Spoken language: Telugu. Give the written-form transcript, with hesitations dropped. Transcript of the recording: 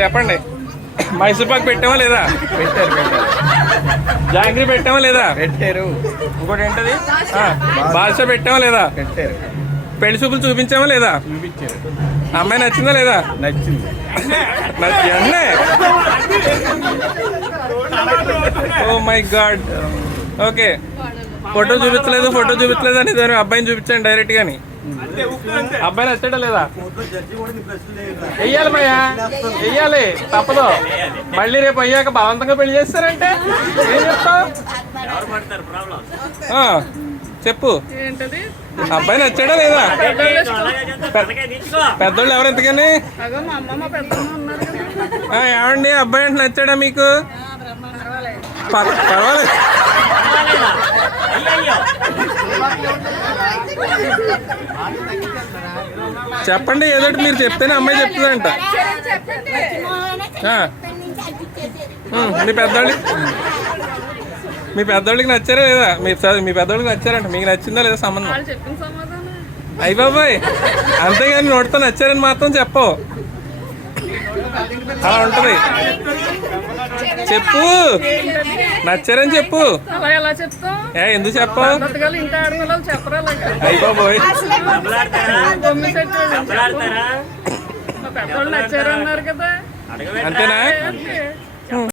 చెప్పండి. మైసూర్ పాక్ పెట్టామా లేదా? పెట్టారు. జాంగ్రీ పెట్టామా లేదా? పెట్టారు. ఇంకోటి ఏంటది? బాదుషా పెట్టామా లేదా? పెట్టారు. పెళ్లి చూపులు చూపించామా లేదా? చూపించారు. అమ్మాయి నచ్చిందా లేదా? నచ్చింది. నచ్చింది. Oh my God. Okay, photo చూపించలేదు అని దాని అబ్బాయిని చూపించండి డైరెక్ట్ గాని. అబ్బాయి నచ్చాడా లేదా? వెయ్యాలి భయ్యా, వెయ్యాలి, తప్పదు. మళ్ళీ రేపు అయ్యాక బలవంతంగా పెళ్లి చేస్తారంటే ఏం చెప్తావు? చెప్పు, అబ్బాయి నచ్చాడా లేదా? పెద్దోళ్ళు ఎవరు ఎంతకని? ఏమండి, అబ్బాయి అంటే నచ్చాడా మీకు? పర్వాలేదు. చెప్పండి, ఏదోటి మీరు చెప్తేనే అమ్మాయి చెప్తుందంట. మీ పెద్దోళ్ళకి నచ్చారా లేదా? మీ పెద్దోళ్ళకి నచ్చారంట. మీకు నచ్చిందా లేదా సంబంధం? అయ్య బాబాయ్, అంతేగాని నోటితో నచ్చారని మాత్రం చెప్పవు. అలా ఉంటది. చెప్పు, నచ్చారని చెప్పు. ఎందుకు చెప్పవు? అయ్య బాబోయ్, నచ్చారన్నారు కదా, అంతేనా?